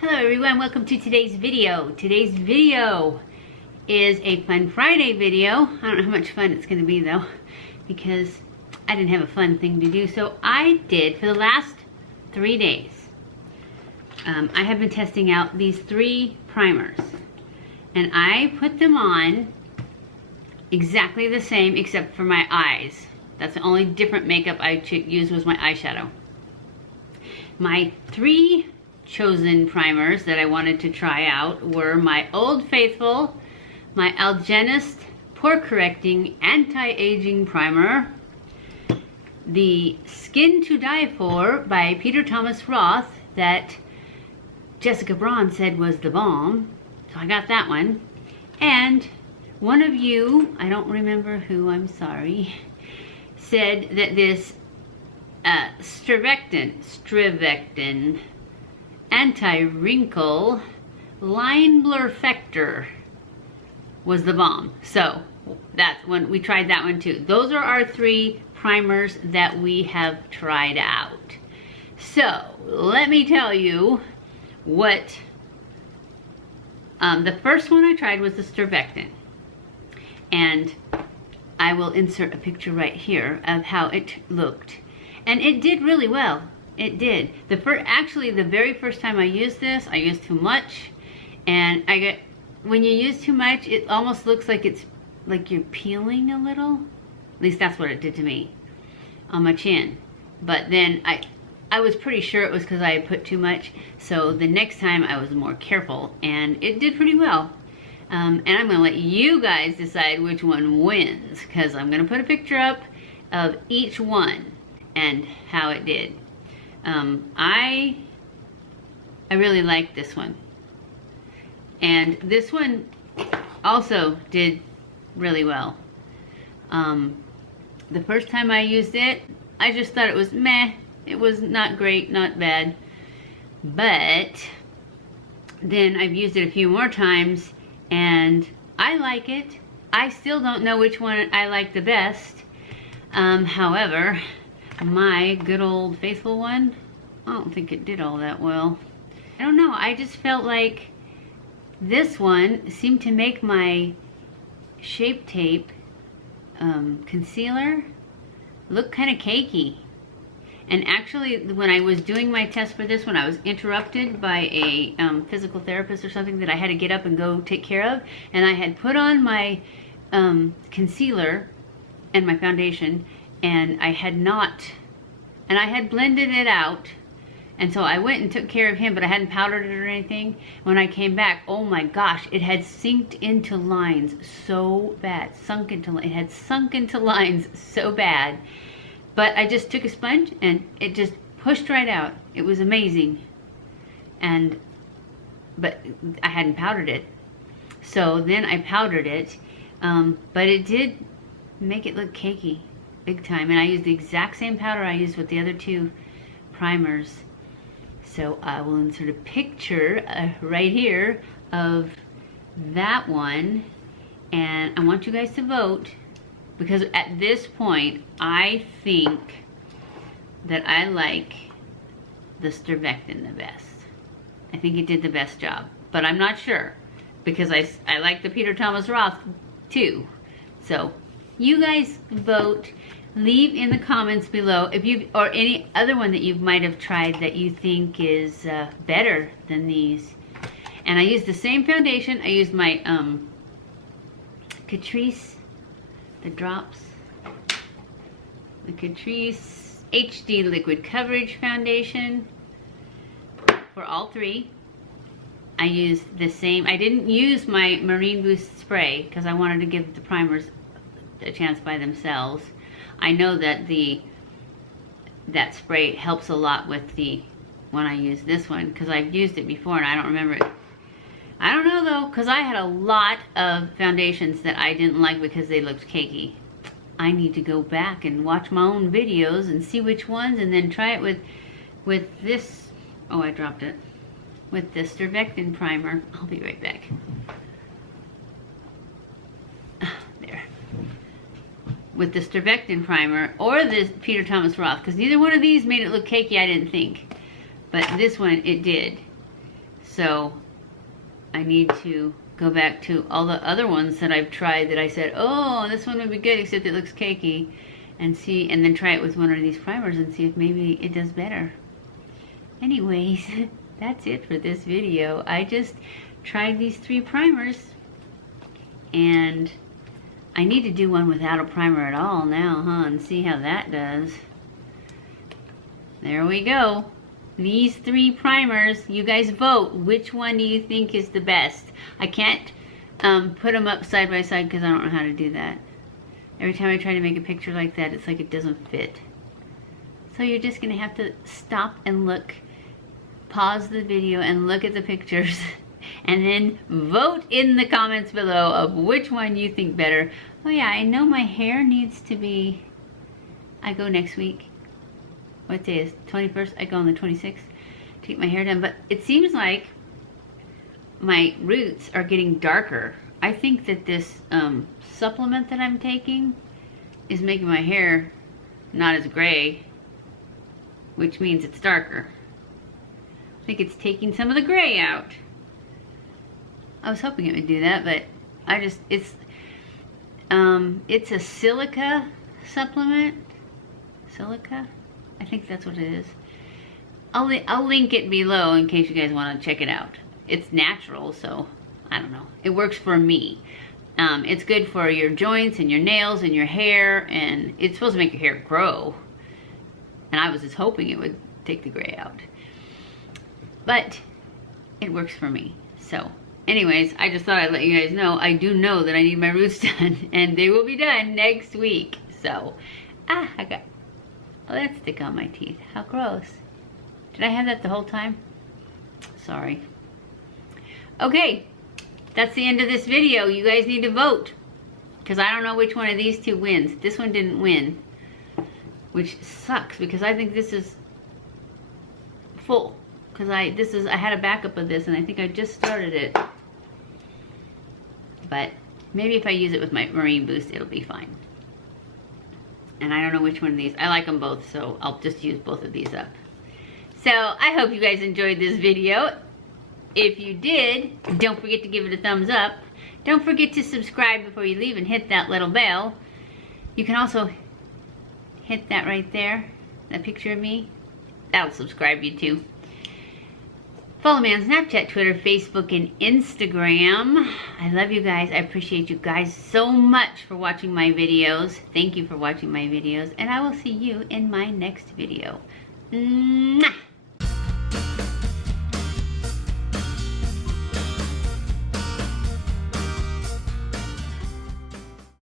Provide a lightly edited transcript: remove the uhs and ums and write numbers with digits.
Hello everyone, welcome to today's video. Today's video is a Fun Friday video. I don't know how much fun it's going to be though, because I didn't have a fun thing to do. So I did, for the last 3 days, I have been testing out these 3 primers. And I put them on exactly the same except for my eyes. That's the only different makeup I used was my eyeshadow. My 3 chosen primers that I wanted to try out were my Old Faithful, my AlgenistPore Correcting Anti-Aging Primer, the Skin to Die For by PeterThomasRoth that Jessica Braun said was the bomb, so I got that one. And one of you, I don't remember who, I'm sorry, said that this StriVectin Anti-Wrinkle Line Blurfector was the bomb. So that's when we tried that one too. Those are our 3 primers that we have tried out. So let me tell you what the first one I tried was the StriVectin, and I will insert a picture right here of how it looked, and it did really well. It did. Actually, the very first time I used this, I used too much, and when you use too much, it almost looks like it's like you're peeling a little. At least that's what it did to me on my chin. But then I was pretty sure it was because I had put too much. So the next time I was more careful, and it did pretty well. And I'm gonna let you guys decide which one wins, because I'm gonna put a picture up of each one and how it did. I really like this one, and this one also did really well. The first time I used it, I just thought it was meh. It was not great, not bad, but then I've used it a few more times and I like it. I still don't know which one I like the best. However, my good Old Faithful one, I don't think it did all that well. I don't know, I just felt like this one seemed to make my Shape Tape concealer look kind of cakey. And actually, when I was doing my test for this one, I was interrupted by a physical therapist or something that I had to get up and go take care of, and I had put on my concealer and my foundation, and I had blended it out, and so I went and took care of him, but I hadn't powdered it or anything. When I came back, oh my gosh, it had sinked into lines so bad. It had sunk into lines so bad. But I just took a sponge and it just pushed right out. It was amazing. But I hadn't powdered it. So then I powdered it, but it did make it look cakey. Big time. And I used the exact same powder I used with the other 2 primers. So I will insert a picture right here of that one, and I want you guys to vote, because at this point I think that I like the StriVectin the best. I think it did the best job, but I'm not sure, because I like the PeterThomasRoth too. So you guys vote. Leave in the comments below if you, or any other one that you might have tried that you think is better than these. And I used the same foundation. I used my CATRICE, the drops, the CATRICE HD Liquid Coverage Foundation for all 3. I used the same. I didn't use my Marine Boost spray because I wanted to give the primers a chance by themselves. I know that that spray helps a lot with when I use this one, because I've used it before and I don't remember it. I don't know though, because I had a lot of foundations that I didn't like because they looked cakey. I need to go back and watch my own videos and see which ones, and then try it with this. Oh, I dropped it. With this StriVectin primer. I'll be right back. There. With the StriVectin primer or the PeterThomasRoth, because neither one of these made it look cakey, I didn't think. But this one, it did. So I need to go back to all the other ones that I've tried that I said, oh, this one would be good except it looks cakey, and see, and then try it with one of these primers and see if maybe it does better. Anyways, that's it for this video. I just tried these 3 primers, and I need to do one without a primer at all now, and see how that does. There we go. These 3 primers, you guys vote. Which one do you think is the best? I can't put them up side by side because I don't know how to do that. Every time I try to make a picture like that, it's like it doesn't fit. So you're just gonna have to stop and look, pause the video and look at the pictures, and then vote in the comments below of which one you think better. Oh yeah, I know my hair needs to be, I go next week. What day is 21st? I go on the 26th to get my hair done, but it seems like my roots are getting darker. I think that this supplement that I'm taking is making my hair not as gray, which means it's darker. I think it's taking some of the gray out. I was hoping it would do that, but I just, it's a silica supplement. Silica? I think that's what it is. I'll link it below in case you guys want to check it out. It's natural, so I don't know. It works for me. It's good for your joints and your nails and your hair, and it's supposed to make your hair grow. And I was just hoping it would take the gray out. But it works for me. So anyways, I just thought I'd let you guys know. I do know that I need my roots done, and they will be done next week. So, I got lipstick on my teeth. How gross. Did I have that the whole time? Sorry. Okay, that's the end of this video. You guys need to vote, because I don't know which one of these 2 wins. This one didn't win, which sucks, because I think this is full. Because I had a backup of this, and I think I just started it. But maybe if I use it with my Marine Boost, it'll be fine. And I don't know which one of these. I like them both, so I'll just use both of these up. So I hope you guys enjoyed this video. If you did, don't forget to give it a thumbs up. Don't forget to subscribe before you leave and hit that little bell. You can also hit that right there, that picture of me. That'll subscribe you too. Follow me on Snapchat, Twitter, Facebook, and Instagram. I love you guys. I appreciate you guys so much for watching my videos. Thank you for watching my videos, and I will see you in my next video. Mwah!